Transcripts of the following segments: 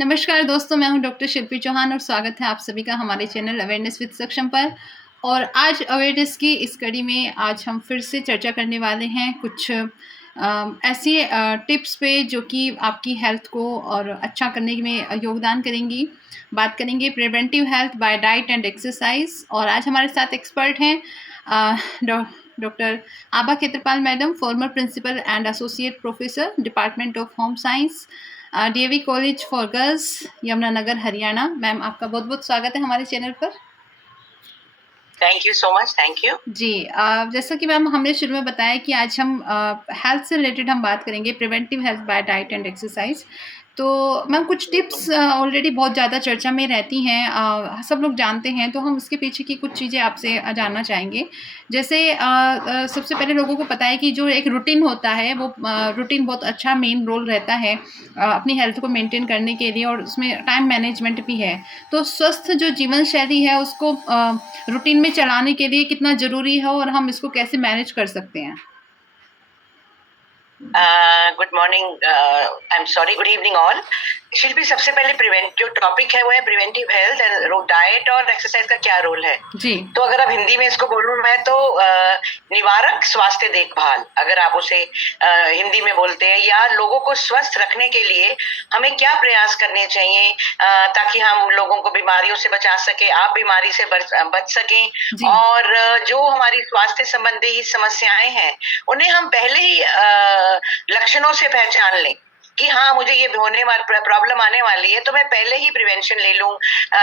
नमस्कार दोस्तों, मैं हूं डॉक्टर शिल्पी चौहान और स्वागत है आप सभी का हमारे चैनल अवेयरनेस विद सक्षम पर। और आज अवेयरनेस की इस कड़ी में आज हम फिर से चर्चा करने वाले हैं कुछ ऐसी टिप्स पे जो कि आपकी हेल्थ को और अच्छा करने में योगदान करेंगी। बात करेंगे preventive health by diet and exercise. और आज हमारे साथ एक्सपर्ट हैं doctor Abha Khetrapal madam, former principal and associate professor, department of home science, DAV college for girls, Yamunanagar, Haryana. Ma'am, आपका बहुत बहुत स्वागत है हमारे चैनल पर। Thank you so much. Thank you ji. जैसा कि मैम हमने शुरू में बताया कि आज हम हेल्थ से रिलेटेड हम बात करेंगे, preventive health by diet and exercise. तो मैम कुछ टिप्स ऑलरेडी बहुत ज़्यादा चर्चा में रहती हैं, सब लोग जानते हैं, तो हम उसके पीछे की कुछ चीज़ें आपसे जानना चाहेंगे। जैसे सबसे पहले लोगों को पता है कि जो एक रूटीन होता है वो रूटीन बहुत अच्छा मेन रोल रहता है अपनी हेल्थ को मेंटेन करने के लिए, और उसमें टाइम मैनेजमेंट भी है। तो स्वस्थ जो जीवन शैली है उसको रूटीन में चलाने के लिए कितना ज़रूरी है और हम इसको कैसे मैनेज कर सकते हैं? Good morning, I am sorry, good evening all. Shilpi, सबसे पहले प्रिवेंट जो टॉपिक है वो है प्रिवेंटिव हेल्थ एंड डाइट और एक्सरसाइज का क्या रोल है। जी। तो अगर आप हिंदी में इसको बोलूं मैं तो निवारक स्वास्थ्य देखभाल, अगर आप उसे हिंदी में बोलते हैं, या लोगों को स्वस्थ रखने के लिए हमें क्या प्रयास करने चाहिए ताकि हम लोगों को बीमारियों से बचा सके, आप बीमारी से बच सकें, और जो हमारी स्वास्थ्य संबंधी समस्याएं हैं उन्हें हम पहले ही लक्षणों से पहचान लें कि हाँ, मुझे ये होने वाली प्रॉब्लम आने वाली है, तो मैं पहले ही प्रिवेंशन ले लूं।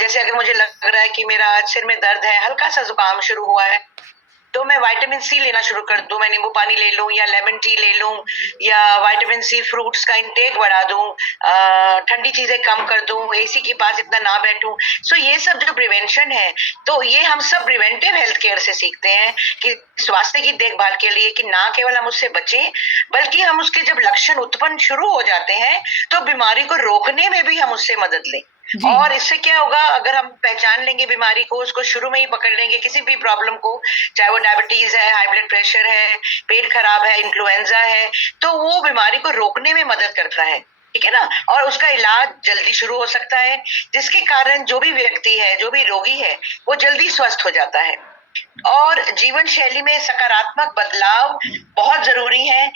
जैसे अगर मुझे लग रहा है कि मेरा सिर में दर्द है, हल्का सा जुकाम शुरू हुआ है, तो मैं विटामिन सी लेना शुरू कर दूं। मैं नींबू पानी ले लूं या लेमन टी ले लूं, या विटामिन सी फ्रूट्स का इंटेक बढ़ा दूं, ठंडी चीजें कम कर दूं, एसी के पास इतना ना बैठूं। सो ये सब जो प्रिवेंशन है, तो ये हम सब प्रिवेंटिव हेल्थ केयर से सीखते हैं कि स्वास्थ्य की देखभाल के लिए, कि ना केवल हम उससे बचें बल्कि हम उसके जब लक्षण उत्पन्न शुरू हो जाते हैं तो बीमारी को रोकने में भी हम उससे मदद लें। और इससे क्या होगा, अगर हम पहचान लेंगे बीमारी को, उसको शुरू में ही पकड़ लेंगे, किसी भी प्रॉब्लम को, चाहे वो डायबिटीज है, हाई ब्लड प्रेशर है, पेट खराब है, इन्फ्लुएंजा है, तो वो बीमारी को रोकने में मदद करता है, ठीक है ना। और उसका इलाज जल्दी शुरू हो सकता है, जिसके कारण जो भी व्यक्ति है, जो भी रोगी है, वो जल्दी स्वस्थ हो जाता है। और जीवन शैली में सकारात्मक बदलाव बहुत जरूरी है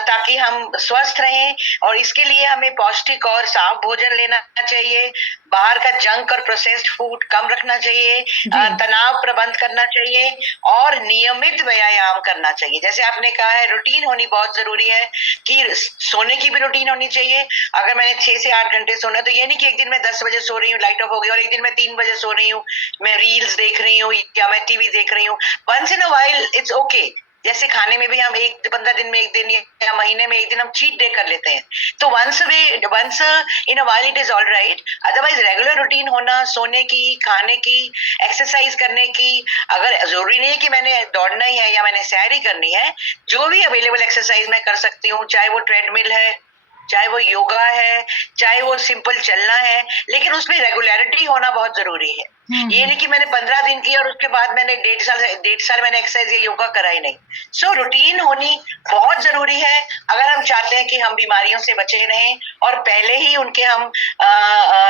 ताकि हम स्वस्थ रहें, और इसके लिए हमें पौष्टिक और साफ भोजन लेना चाहिए, बाहर का जंक और प्रोसेस्ड फूड कम रखना चाहिए, तनाव प्रबंध करना चाहिए, और नियमित व्यायाम करना चाहिए। जैसे आपने कहा है, रूटीन होनी बहुत जरूरी है, कि सोने की भी रूटीन होनी चाहिए। अगर मैंने 6 से 8 घंटे सोना, तो ये नहीं कि एक दिन मैं 10 बजे सो रही हूँ, लाइट ऑफ हो गई, और एक दिन मैं 3 बजे सो रही हूँ, मैं रील्स देख रही हूँ या मैं टीवी देख रही हूँ। Once in a while it's okay. जैसे खाने में भी हम 15 दिन में एक दिन या महीने में एक दिन हम चीट डे कर लेते हैं, तो once in a while it is all right. Otherwise regular routine होना, सोने की, खाने की, एक्सरसाइज करने की, अगर जरूरी नहीं है कि मैंने दौड़ना ही है या मैंने सैर ही करनी है, जो भी अवेलेबल एक्सरसाइज मैं कर सकती हूँ, चाहे वो ट्रेडमिल है, चाहे वो योगा है, चाहे वो सिंपल चलना है, लेकिन उसमें रेगुलरिटी होना बहुत जरूरी है। ये नहीं कि मैंने 15 दिन की और उसके बाद मैंने 1.5 साल मैंने एक्सरसाइज या योगा करा ही नहीं। सो रूटीन होनी बहुत जरूरी है अगर हम चाहते हैं कि हम बीमारियों से बचे रहें, और पहले ही उनके हम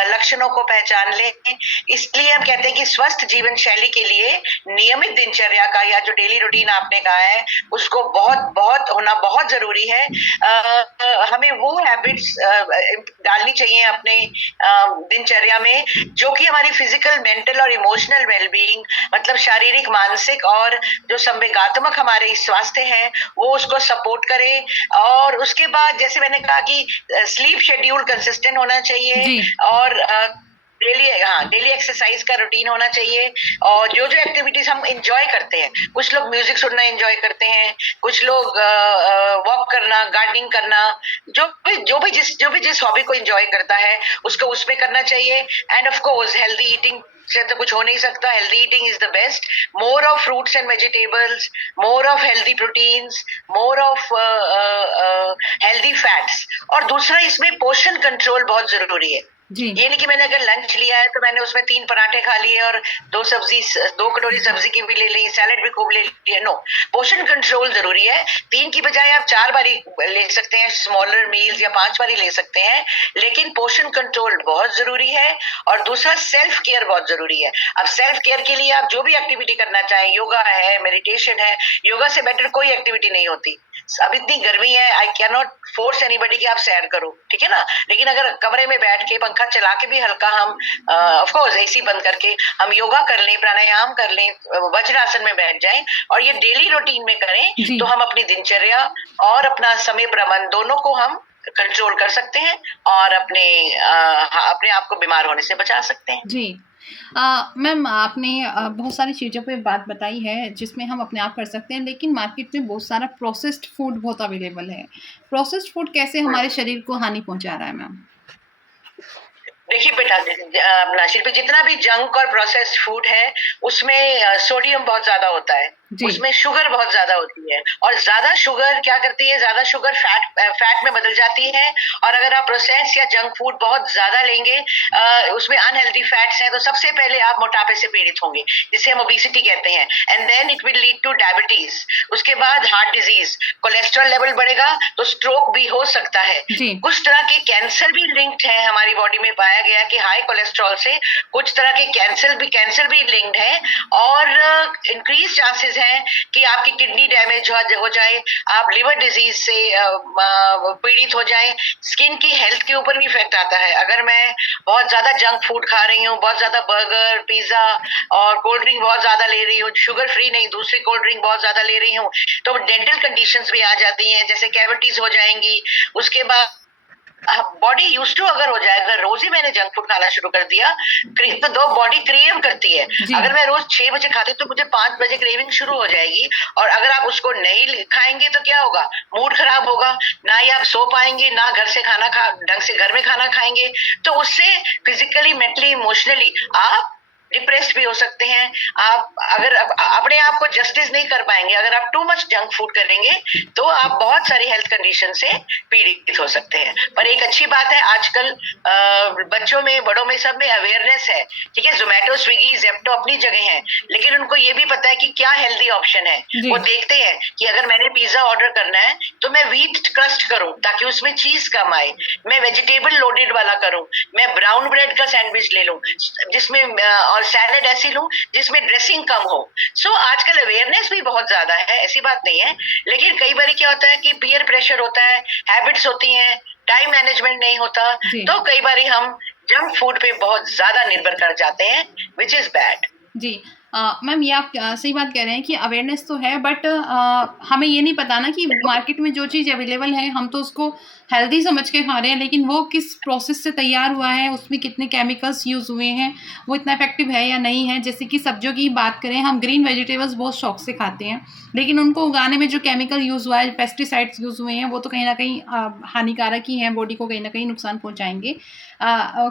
लक्षणों को पहचान लें। इसलिए हम कहते हैं कि स्वस्थ जीवन शैली के लिए नियमित दिनचर्या का, या जो डेली रूटीन आपने कहा है, उसको बहुत बहुत होना बहुत जरूरी है। हमें वो हैबिट्स डालनी चाहिए अपने दिनचर्या में, जो कि हमारी फिजिकल, मेंटल और इमोशनल वेलबीइंग, मतलब शारीरिक, मानसिक और जो संवेगात्मक हमारे स्वास्थ्य है, वो उसको सपोर्ट करे। और उसके बाद जैसे मैंने कहा कि स्लीप शेड्यूल कंसिस्टेंट होना चाहिए, और डेली एक्सरसाइज का रूटीन होना चाहिए, और जो जो एक्टिविटीज हम एंजॉय करते हैं, कुछ लोग म्यूजिक सुनना एंजॉय करते हैं, कुछ लोग वॉक करना, गार्डनिंग करना, जो भी जिस हॉबी को एंजॉय करता है उसको उसमें करना चाहिए। End of course healthy eating से तो कुछ हो नहीं सकता, healthy eating is the best. More of fruits and vegetables, more of healthy proteins, more of healthy fats. और दूसरा, इसमें पोषण कंट्रोल बहुत जरूरी है। जी। ये नहीं कि मैंने अगर लंच लिया है तो मैंने उसमें 3 पराठे खा लिए और 2 कटोरी सब्जी की भी ले ली, सैलेड भी खूब ले लिया। नो, पोर्शन कंट्रोल जरूरी है। 3 की बजाय आप 4 बारी ले सकते हैं, स्मॉलर मील्स, या 5 बारी ले सकते हैं, लेकिन पोर्शन कंट्रोल बहुत जरूरी है। और दूसरा, सेल्फ केयर बहुत जरूरी है। अब सेल्फ केयर के लिए आप जो भी एक्टिविटी करना चाहें, योगा है, मेडिटेशन है, योगा से बेटर कोई एक्टिविटी नहीं होती। अब इतनी गर्मी है, I can not force anybody कि आप सैर करो, ठीक है ना। लेकिन अगर कमरे में बैठ के पंखा चला के भी हल्का हम ऑफ कोर्स एसी बंद करके हम योगा कर लें, प्राणायाम कर लें, वज्रासन में बैठ जाएं और ये डेली रूटीन में करें, तो हम अपनी दिनचर्या और अपना समय प्रबंधन दोनों को हम कंट्रोल कर सकते हैं और अपने आप को बीमार होने से बचा सकते हैं। जी। मैम, आपने बहुत सारी चीज़ों पे बात बताई है जिसमें हम अपने आप कर सकते हैं, लेकिन मार्केट में बहुत सारा प्रोसेस्ड फूड बहुत अवेलेबल है। प्रोसेस्ड फूड कैसे हमारे शरीर को हानि पहुंचा रहा है मैम? देखिए बेटा, अपना शिल्पी, जितना भी जंक और प्रोसेस्ड फूड है उसमें सोडियम बहुत ज्यादा होता है, उसमें शुगर बहुत ज्यादा होती है, और ज्यादा शुगर क्या करती है, ज्यादा शुगर फैट में बदल जाती है। और अगर आप प्रोसेस या जंक फूड बहुत ज्यादा लेंगे, उसमें अनहेल्दी फैट्स हैं, तो सबसे पहले आप मोटापे से पीड़ित होंगे, जिसे हम ओबेसिटी कहते हैं, and then it will lead to diabetes. उसके बाद हार्ट डिजीज, कोलेस्ट्रॉल लेवल बढ़ेगा तो स्ट्रोक भी हो सकता है। कुछ तरह के कैंसर भी लिंक्ड है हमारी बॉडी में, पाया गया कि हाई कोलेस्ट्रॉल से कुछ तरह के कैंसर भी लिंक्ड है, और इंक्रीज चांसेस हैं कि आपकी किडनी डैमेज हो जाए, आप लिवर डिजीज से पीड़ित हो जाए। स्किन की हेल्थ के ऊपर भी इफेक्ट आता है। अगर मैं बहुत ज्यादा जंक फूड खा रही हूँ, बहुत ज्यादा बर्गर, पिज्जा और कोल्ड ड्रिंक बहुत ज्यादा ले रही हूँ, शुगर फ्री नहीं दूसरी कोल्ड ड्रिंक बहुत ज्यादा ले रही हूँ, तो डेंटल कंडीशंस भी आ जाती हैं, जैसे कैविटीज हो जाएंगी। उसके बाद बॉडी यूज टू अगर हो जाए, अगर रोज ही मैंने जंक फूड खाना शुरू कर दिया, तो दो बॉडी क्रेव करती है। अगर मैं रोज 6 बजे खाती तो मुझे 5 बजे क्रेविंग शुरू हो जाएगी, और अगर आप उसको नहीं खाएंगे तो क्या होगा, मूड खराब होगा, ना ही आप सो पाएंगे, ना घर से ढंग से घर में खाना खाएंगे। तो उससे फिजिकली, मेंटली, इमोशनली आप डिप्रेस्ड भी हो सकते हैं। आप अगर अपने आप को जस्टिस नहीं कर पाएंगे, अगर आप टू मच जंक फूड करेंगे, तो आप बहुत सारी हेल्थ कंडीशन से पीड़ित हो सकते हैं। पर एक अच्छी बात है, आजकल बच्चों में, बड़ों में, सब में अवेयरनेस है, ठीक है। जोमेटो, स्विगी, जेप्टो अपनी जगह है, लेकिन उनको ये भी पता है कि क्या हेल्दी ऑप्शन है। वो देखते हैं कि अगर मैंने पिज्जा ऑर्डर करना है तो मैं व्हीट क्रस्ट करूं ताकि उसमें चीज कम आए, मैं वेजिटेबल लोडेड वाला करूं, मैं ब्राउन ब्रेड का सैंडविच ले लूं जिसमें और सैलेड ऐसी लूं जिसमें ड्रेसिंग कम हो। सो आजकल अवेयरनेस भी बहुत ज्यादा है, ऐसी बात नहीं है, लेकिन कई बार क्या होता है कि पीयर प्रेशर होता है, हैबिट्स होती हैं, टाइम मैनेजमेंट नहीं होता, तो कई बार हम जंक फूड पे बहुत ज्यादा निर्भर कर जाते हैं, विच इज बैड। जी। मैम, ये आप सही बात कह रहे हैं कि अवेयरनेस तो है, बट हमें ये नहीं पता ना कि मार्केट में जो चीज़ अवेलेबल है हम तो उसको हेल्दी समझ के खा रहे हैं, लेकिन वो किस प्रोसेस से तैयार हुआ है, उसमें कितने केमिकल्स यूज़ हुए हैं, वो इतना इफेक्टिव है या नहीं है। जैसे कि सब्जियों की बात करें, हम ग्रीन वेजिटेबल्स बहुत शौक से खाते हैं, लेकिन उनको उगाने में जो केमिकल यूज़ हुआ है, पेस्टिसाइड्स यूज़ हुए हैं, वो तो कहीं ना कहीं हानिकारक ही हैं, बॉडी को कहीं ना कहीं नुकसान पहुँचाएंगे।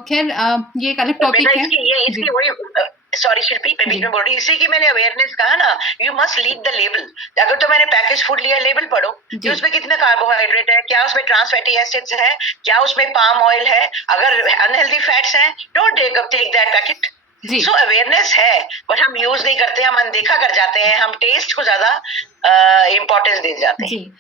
खैर, ये एक अलग टॉपिक है। सॉरी शिल्पी, मैं बीच में बोल रही, इसी की मैंने अवेयरनेस कहा ना, you must read the label. अगर तो मैंने पैकेज फूड लिया, लेबल पढ़ो कि उसमें कितने कार्बोहाइड्रेट है, क्या उसमें ट्रांस फैटी एसिड्स है, क्या उसमें पाम ऑयल है, अगर अनहेल्दी फैट्स हैं, don't take that packet. So awareness है, पर हम यूज नहीं करते, हम अनदेखा कर जाते हैं, हम टेस्ट को ज्यादा इम्पोर्टेंस दे जाते हैं। जी।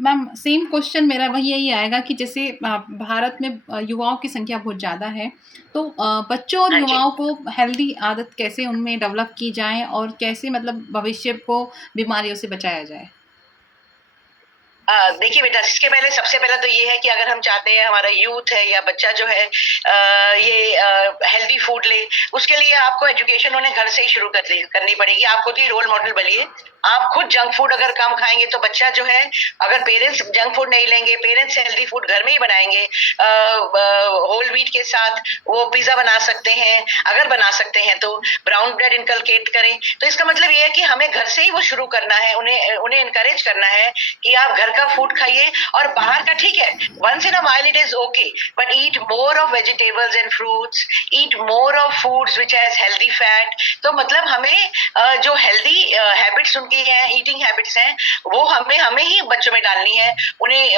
मैम, सेम क्वेश्चन मेरा वही यही आएगा कि जैसे भारत में युवाओं की संख्या बहुत ज़्यादा है, तो बच्चों और युवाओं को हेल्दी आदत कैसे उनमें डेवलप की जाए और कैसे मतलब भविष्य को बीमारियों से बचाया जाए? देखिए बेटा, सबसे पहले तो ये है कि अगर हम चाहते हैं हमारा यूथ है या बच्चा जो है ये हेल्दी फूड ले, उसके लिए आपको एजुकेशन उन्हें घर से ही शुरू करनी पड़ेगी। आप खुद ही रोल मॉडल बनिए। आप खुद जंक फूड अगर कम खाएंगे तो बच्चा जो है, अगर पेरेंट्स जंक फूड नहीं लेंगे, पेरेंट्स हेल्दी फूड घर में ही बनाएंगे, होल व्हीट के साथ वो पिज्जा बना सकते हैं, अगर बना सकते हैं तो ब्राउन ब्रेड इनकलकेट करें। तो इसका मतलब ये है कि हमें घर से ही वो शुरू करना है, उन्हें इनकरेज करना है कि आप घर का फूड खाइए, और बाहर का ठीक है, once in a while it is okay, but eat more of vegetables and fruits, eat more of foods which has healthy fat. तो मतलब हमें जो हेल्दी हैबिट्स उनकी हैं, ईटिंग हैबिट्स हैं, वो हमें ही बच्चों में डालनी है। उन्हें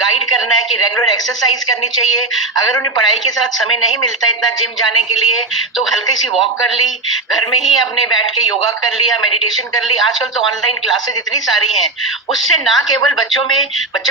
गाइड करना है कि रेगुलर एक्सरसाइज करनी चाहिए। अगर उन्हें पढ़ाई के साथ समय नहीं मिलता इतना जिम जाने के लिए, तो हल्की सी वॉक कर ली, घर में ही अपने बैठ के योगा कर लिया, मेडिटेशन कर ली। आजकल तो ऑनलाइन क्लासेस इतनी सारी हैं, उससे ना केवल बच्चों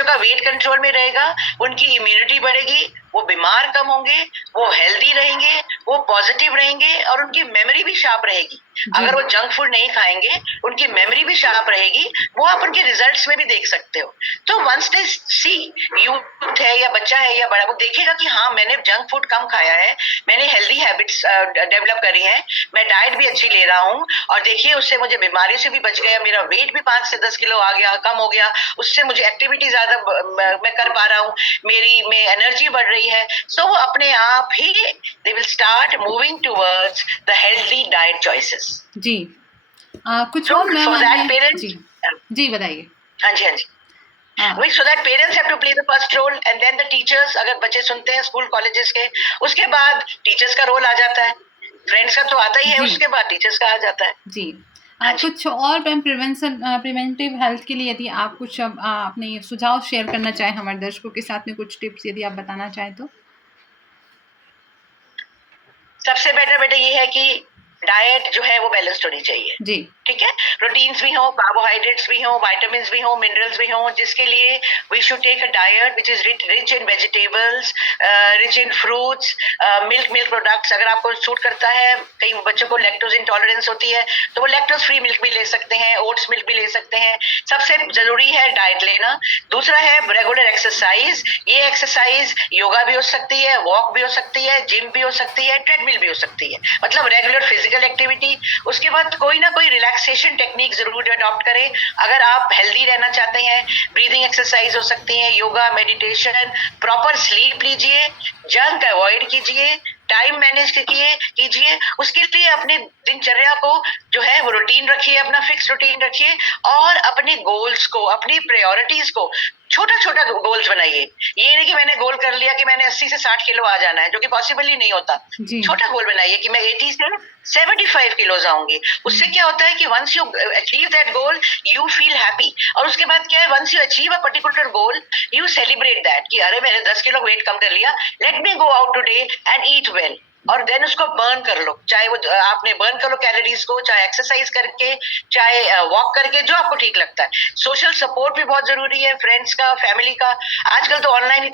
का वेट कंट्रोल में रहेगा, उनकी इम्यूनिटी बढ़ेगी, वो बीमार कम होंगे, वो हेल्दी रहेंगे, वो पॉजिटिव रहेंगे, और उनकी मेमोरी भी शार्प रहेगी। अगर वो जंक फूड नहीं खाएंगे, उनकी मेमोरी भी शार्प रहेगी। वो आप उनके रिजल्ट्स में भी देख सकते हो। तो वंस दे सी, यूथ है या बच्चा है या बड़ा, वो देखेगा कि हाँ, मैंने जंक फूड कम खाया है, मैंने हेल्दी हैबिट्स डेवलप करी हैं, मैं डाइट भी अच्छी ले रहा हूँ, और देखिए उससे मुझे बीमारी से भी बच गया, मेरा वेट भी 5 से 10 किलो आ गया, कम हो गया, उससे मुझे एक्टिविटी ज्यादा मैं कर पा रहा हूँ, मेरी में एनर्जी बढ़ रही है। सो वो अपने आप ही they will start moving towards the healthy diet choices. जी। कुछ So और मैम for that आगे parents, जी बताइए। हाँ जी, हाँ जी। वही, so that parents have to play the first role, and then the teachers, अगर बच्चे सुनते हैं स्कूल कॉलेजेस के, उसके बाद टीचर्स का रोल आ जाता है, फ्रेंड्स का तो आता ही है, उसके बाद टीचर्स का आ जाता है। जी। हाँ जी। कुछ और मैम प्रिवेंटिव हेल्थ के लिए यदि आप कुछ अपने सुझाव शेयर करना चाहें हमारे दर्शकों के साथ में, कुछ टिप्स यदि आप बताना चाहें तो। सबसे बेटर बेटा ये है कि डाइट जो है वो बैलेंस्ड होनी चाहिए जी। ठीक है, प्रोटीन्स भी हो, कार्बोहाइड्रेट्स भी हो, विटामिन्स भी हो, मिनरल्स भी हो, जिसके लिए we should take a diet which is rich in vegetables, rich in fruits, milk products. अगर आपको सूट करता है, कई बच्चों को लैक्टोज इंटॉलरेंस होती है, तो वो लैक्टोज फ्री मिल्क भी ले सकते हैं, ओट्स मिल्क भी ले सकते हैं। सबसे जरूरी है डाइट लेना। दूसरा है रेगुलर एक्सरसाइज। ये एक्सरसाइज योगा भी हो सकती है, वॉक भी हो सकती है, जिम भी हो सकती है, ट्रेडमिल भी हो सकती है, मतलब रेगुलर फिजिकल एक्टिविटी। उसके बाद कोई ना कोई रिलैक्सेशन टेक्निक जरूर अडॉप्ट करें। अगर आप हेल्दी रहना चाहते हैं, ब्रीदिंग एक्सरसाइज हो सकती है, योगा, मेडिटेशन, प्रॉपर स्लीप लीजिए, जंक अवॉइड कीजिए, टाइम मैनेज कीजिए। उसके लिए अपने दिनचर्या को जो है वो रूटीन रखिए, अपना फिक्स रूटीन रखिए, और अपने गोल्स को, अपनी प्रायोरिटीज को छोटा छोटा गोल्स बनाइए। ये नहीं कि मैंने गोल कर लिया कि मैंने 80 से 60 किलो आ जाना है, जो कि पॉसिबल ही नहीं होता। छोटा गोल बनाइए कि मैं 80 से 75 किलो आऊंगी। उससे क्या होता है कि once you achieve that goal, you feel happy. और उसके बाद क्या है, once you achieve a particular goal, you celebrate that कि अरे मैंने 10 किलो वेट कम कर लिया, let me go out today and eat well. और देन उसको बर्न कर लो, चाहे वो आपने बर्न कर लो कैलोरीज को, चाहे एक्सरसाइज करके, चाहे वॉक करके, जो आपको ठीक लगता है। सोशल सपोर्ट भी बहुत जरूरी है, फ्रेंड्स का, फैमिली का। आजकल तो ऑनलाइन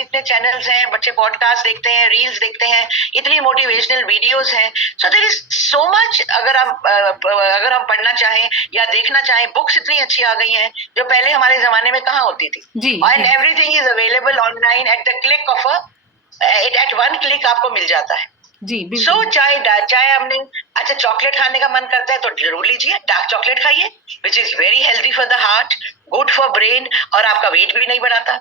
इतने चैनल्स हैं, बच्चे पॉडकास्ट देखते हैं, रील्स देखते हैं, इतनी मोटिवेशनल वीडियोस हैं। So there is so much. अगर हम पढ़ना चाहें या देखना चाहें, बुक्स इतनी अच्छी आ गई हैं जो पहले हमारे जमाने में कहाँ होती थी। And everything is available online at the click of at one click आपको मिल जाता है जी। सो चाहे हमने अच्छा चॉकलेट खाने का मन करता है तो जरूर लीजिए, डार्क चॉकलेट खाइए, which is very healthy for the heart, good for brain, और आपका वेट भी नहीं बढ़ाता।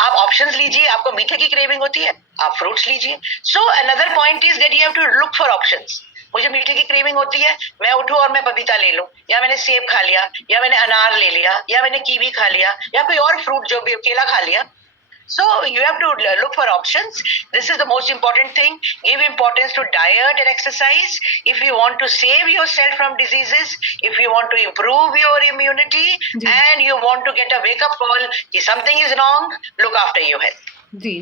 आप ऑप्शंस लीजिए, आपको मीठे की क्रेविंग होती है, आप फ्रूट्स लीजिए। So another point is that you have to look for options. मुझे मीठे की क्रेविंग होती है, मैं उठूं और मैं पपीता ले लूं, या मैंने सेब खा लिया, या मैंने अनार ले लिया, या मैंने कीवी खा लिया, या कोई और फ्रूट जो भी, केला खा लिया। So you have to look for options. This is the most important thing. Give importance to diet and exercise. If you want to save yourself from diseases, if you want to improve your immunity, and you want to get a wake-up call कि something is wrong, look after your health.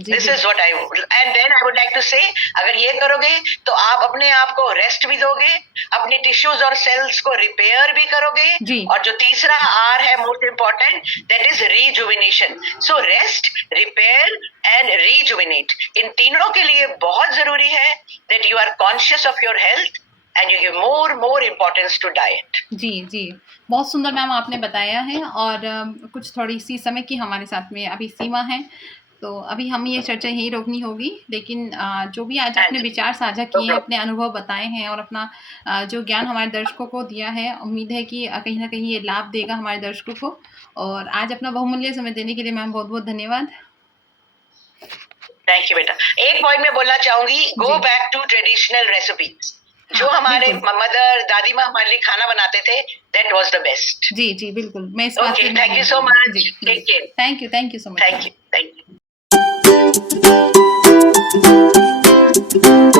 This is what I would, and then I would like to say, अगर ये करोगे तो आप अपने आप को rest भी दोगे, अपने टिश्यूज और सेल्स को रिपेयर भी करोगे, और जो तीसरा आर है most important, that is rejuvenation. So rest, repair and rejuvenate, इन तीनों के लिए बहुत जरूरी है that you are conscious of your health and you give more importance to diet. जी बहुत सुंदर मैम आपने बताया है। और कुछ थोड़ी सी समय की हमारे साथ में अभी सीमा है, तो अभी हम ये चर्चा यही रोकनी होगी। लेकिन जो भी आज आपने विचार साझा किए हैं, अपने अनुभव बताए हैं, और अपना जो ज्ञान हमारे दर्शकों को दिया है, उम्मीद है कि कहीं ना कहीं ये लाभ देगा हमारे दर्शकों को। और आज अपना बहुमूल्य समय देने के लिए मैम बहुत बहुत धन्यवाद। थैंक यू बेटा। एक पॉइंट में बोलना चाहूंगी, go back to traditional recipes. जो हाँ, हमारे बिल्कुल। मदर दादी माँ हमारे लिए खाना बनाते थे, दैट वाज द बेस्ट। जी, जी, बिल्कुल। मैं इस बात ओके, से थैंक यू मैं सो मच, जी, जी। Take care, thank you so much. Thank you, thank you.